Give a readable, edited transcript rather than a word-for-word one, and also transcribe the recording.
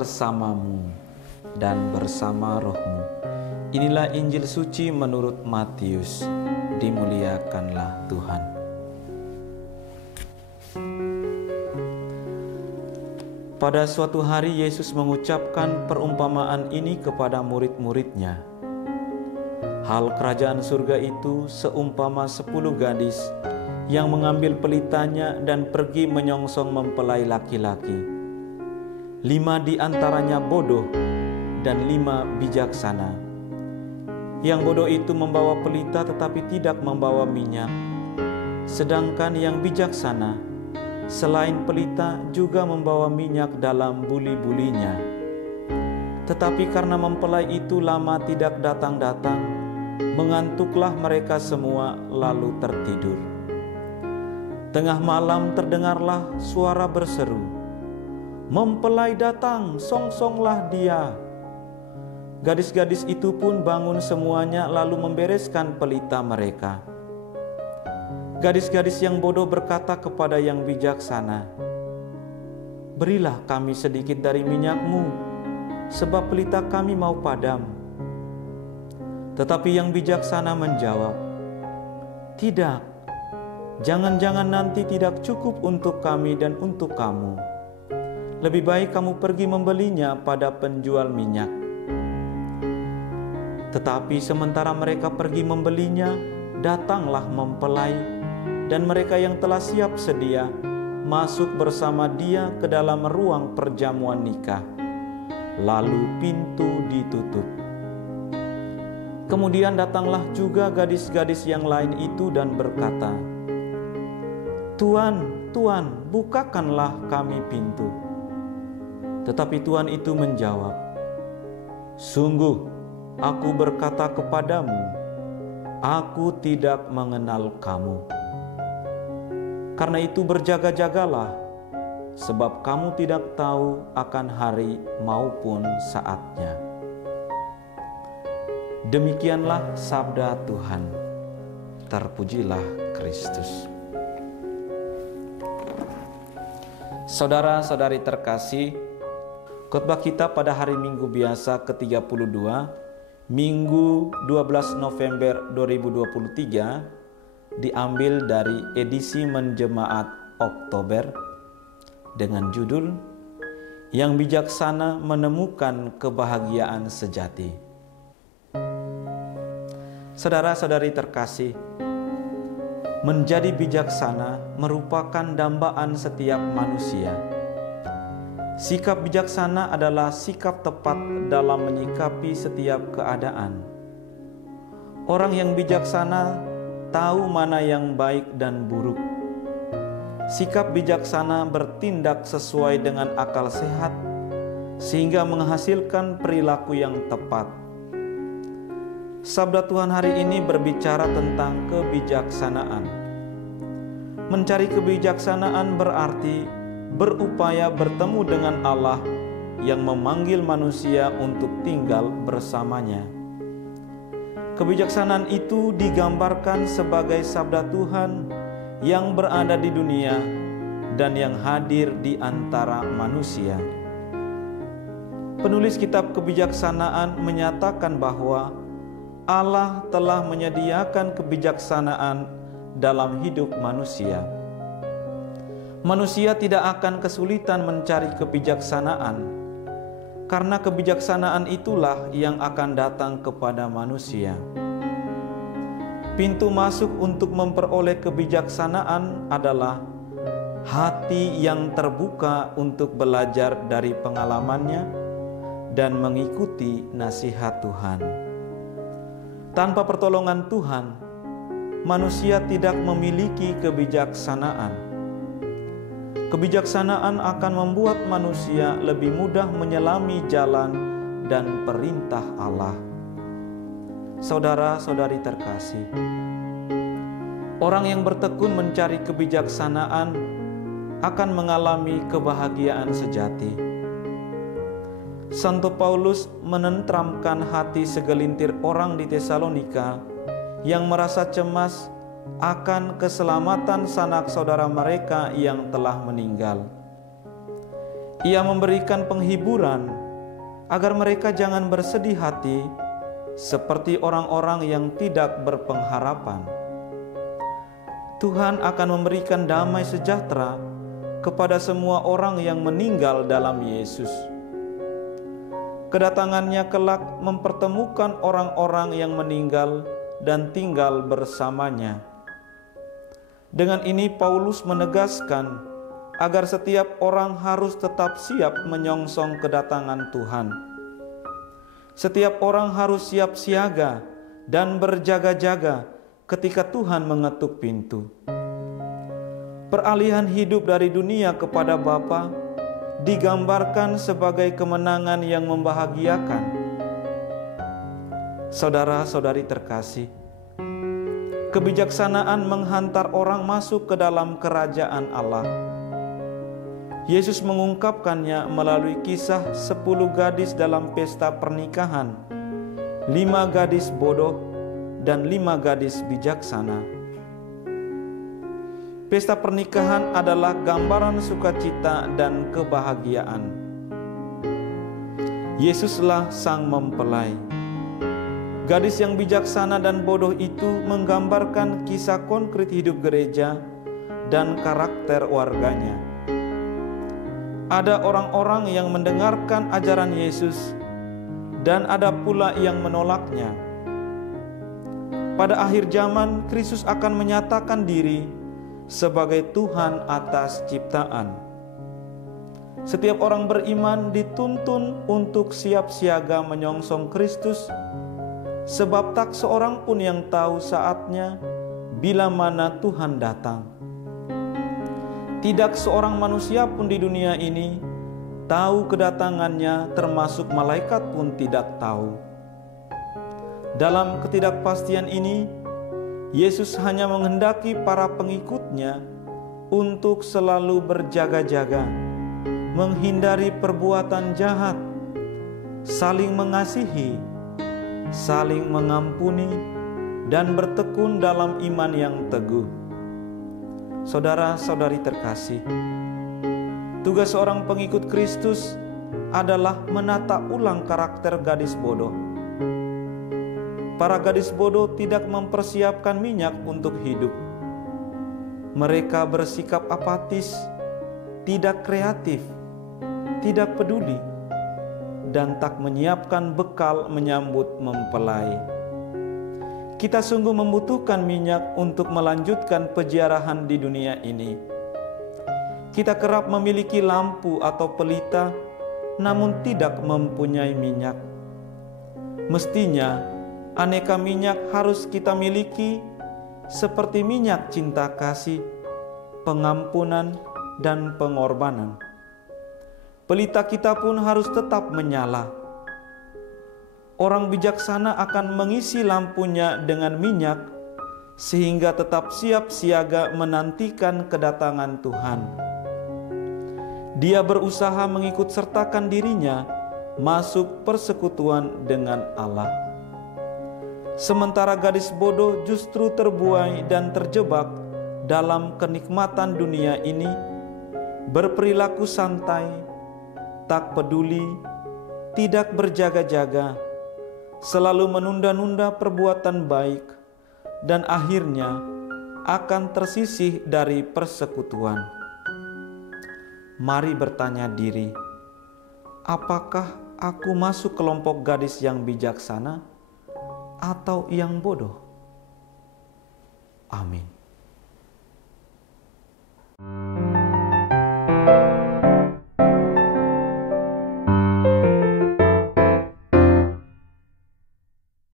bersamamu dan bersama rohmu. Inilah Injil suci menurut Matius. Dimuliakanlah Tuhan. Pada suatu hari Yesus mengucapkan perumpamaan ini kepada murid-muridnya. Hal kerajaan surga itu seumpama 10 gadis yang mengambil pelitanya dan pergi menyongsong mempelai laki-laki. 5 di antaranya bodoh dan 5 bijaksana. Yang bodoh itu membawa pelita tetapi tidak membawa minyak. Sedangkan yang bijaksana selain pelita juga membawa minyak dalam buli-bulinya. Tetapi karena mempelai itu lama tidak datang-datang, mengantuklah mereka semua lalu tertidur. Tengah malam terdengarlah suara berseru, "Mempelai datang, songsonglah dia." Gadis-gadis itu pun bangun semuanya lalu membereskan pelita mereka. Gadis-gadis yang bodoh berkata kepada yang bijaksana, "Berilah kami sedikit dari minyakmu, sebab pelita kami mau padam." Tetapi yang bijaksana menjawab, "Tidak, jangan-jangan nanti tidak cukup untuk kami dan untuk kamu. Lebih baik kamu pergi membelinya pada penjual minyak." Tetapi sementara mereka pergi membelinya, datanglah mempelai, dan mereka yang telah siap sedia masuk bersama dia ke dalam ruang perjamuan nikah. Lalu pintu ditutup. Kemudian datanglah juga gadis-gadis yang lain itu dan berkata, "Tuan, Tuan, bukakanlah kami pintu." Tetapi Tuan itu menjawab, "Sungguh, aku berkata kepadamu, aku tidak mengenal kamu. Karena itu berjaga-jagalah, sebab kamu tidak tahu akan hari maupun saatnya." Demikianlah sabda Tuhan. Terpujilah Kristus. Saudara-saudari terkasih, khotbah kita pada hari Minggu biasa ke-32, Minggu 12 November 2023, diambil dari edisi Menjemaat Oktober dengan judul "Yang Bijaksana Menemukan Kebahagiaan Sejati". Saudara-saudari terkasih, menjadi bijaksana merupakan dambaan setiap manusia. Sikap bijaksana adalah sikap tepat dalam menyikapi setiap keadaan. Orang yang bijaksana tahu mana yang baik dan buruk. Sikap bijaksana bertindak sesuai dengan akal sehat, sehingga menghasilkan perilaku yang tepat. Sabda Tuhan hari ini berbicara tentang kebijaksanaan. Mencari kebijaksanaan berarti berupaya bertemu dengan Allah yang memanggil manusia untuk tinggal bersamanya. Kebijaksanaan itu digambarkan sebagai sabda Tuhan yang berada di dunia dan yang hadir di antara manusia. Penulis kitab kebijaksanaan menyatakan bahwa Allah telah menyediakan kebijaksanaan dalam hidup manusia. Manusia tidak akan kesulitan mencari kebijaksanaan, karena kebijaksanaan itulah yang akan datang kepada manusia. Pintu masuk untuk memperoleh kebijaksanaan adalah hati yang terbuka untuk belajar dari pengalamannya dan mengikuti nasihat Tuhan. Tanpa pertolongan Tuhan, manusia tidak memiliki kebijaksanaan. Kebijaksanaan akan membuat manusia lebih mudah menyelami jalan dan perintah Allah. Saudara-saudari terkasih, orang yang bertekun mencari kebijaksanaan akan mengalami kebahagiaan sejati. Santo Paulus menentramkan hati segelintir orang di Tesalonika yang merasa cemas akan keselamatan sanak saudara mereka yang telah meninggal. Ia memberikan penghiburan agar mereka jangan bersedih hati seperti orang-orang yang tidak berpengharapan. Tuhan akan memberikan damai sejahtera kepada semua orang yang meninggal dalam Yesus. Kedatangannya kelak mempertemukan orang-orang yang meninggal dan tinggal bersamanya. Dengan ini Paulus menegaskan agar setiap orang harus tetap siap menyongsong kedatangan Tuhan. Setiap orang harus siap siaga dan berjaga-jaga ketika Tuhan mengetuk pintu. Peralihan hidup dari dunia kepada Bapa digambarkan sebagai kemenangan yang membahagiakan. Saudara-saudari terkasih, kebijaksanaan menghantar orang masuk ke dalam kerajaan Allah. Yesus mengungkapkannya melalui kisah 10 gadis dalam pesta pernikahan, 5 gadis bodoh dan 5 gadis bijaksana. Pesta pernikahan adalah gambaran sukacita dan kebahagiaan. Yesuslah sang mempelai. Gadis yang bijaksana dan bodoh itu menggambarkan kisah konkret hidup gereja dan karakter warganya. Ada orang-orang yang mendengarkan ajaran Yesus dan ada pula yang menolaknya. Pada akhir zaman, Kristus akan menyatakan diri sebagai Tuhan atas ciptaan. Setiap orang beriman dituntun untuk siap siaga menyongsong Kristus, sebab tak seorang pun yang tahu saatnya bila mana Tuhan datang. Tidak seorang manusia pun di dunia ini tahu kedatangannya, termasuk malaikat pun tidak tahu. Dalam ketidakpastian ini, Yesus hanya menghendaki para pengikutnya untuk selalu berjaga-jaga, menghindari perbuatan jahat, saling mengasihi, saling mengampuni, dan bertekun dalam iman yang teguh. Saudara-saudari terkasih, tugas seorang pengikut Kristus adalah menata ulang karakter gadis bodoh. Para gadis bodoh tidak mempersiapkan minyak untuk hidup. Mereka bersikap apatis, tidak kreatif, tidak peduli, dan tak menyiapkan bekal menyambut mempelai. Kita sungguh membutuhkan minyak untuk melanjutkan peziarahan di dunia ini. Kita kerap memiliki lampu atau pelita, namun tidak mempunyai minyak. Mestinya, aneka minyak harus kita miliki, seperti minyak cinta kasih, pengampunan, dan pengorbanan. Pelita kita pun harus tetap menyala. Orang bijaksana akan mengisi lampunya dengan minyak, sehingga tetap siap siaga menantikan kedatangan Tuhan. Dia berusaha mengikut sertakan dirinya masuk persekutuan dengan Allah. Sementara gadis bodoh justru terbuai dan terjebak dalam kenikmatan dunia ini, berperilaku santai, tak peduli, tidak berjaga-jaga, selalu menunda-nunda perbuatan baik, dan akhirnya akan tersisih dari persekutuan. Mari bertanya diri, apakah aku masuk kelompok gadis yang bijaksana atau yang bodoh? Amin.